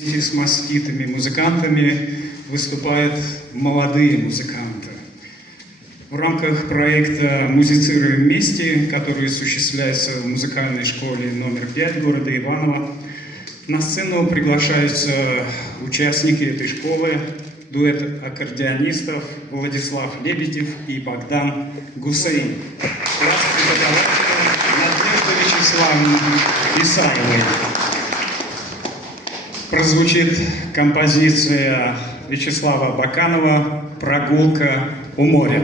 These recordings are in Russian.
Вместе с маститыми музыкантами выступают молодые музыканты. В рамках проекта «Музицируем вместе», который осуществляется в музыкальной школе номер 5 города Иваново, на сцену приглашаются участники этой школы, дуэт аккордеонистов Владислав Лебедев и Богдан Гусейн. Класс преподавателя Надежды Вячеславовны Исаевой. Прозвучит композиция Вячеслава Баканова «Прогулка у моря».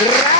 Браво!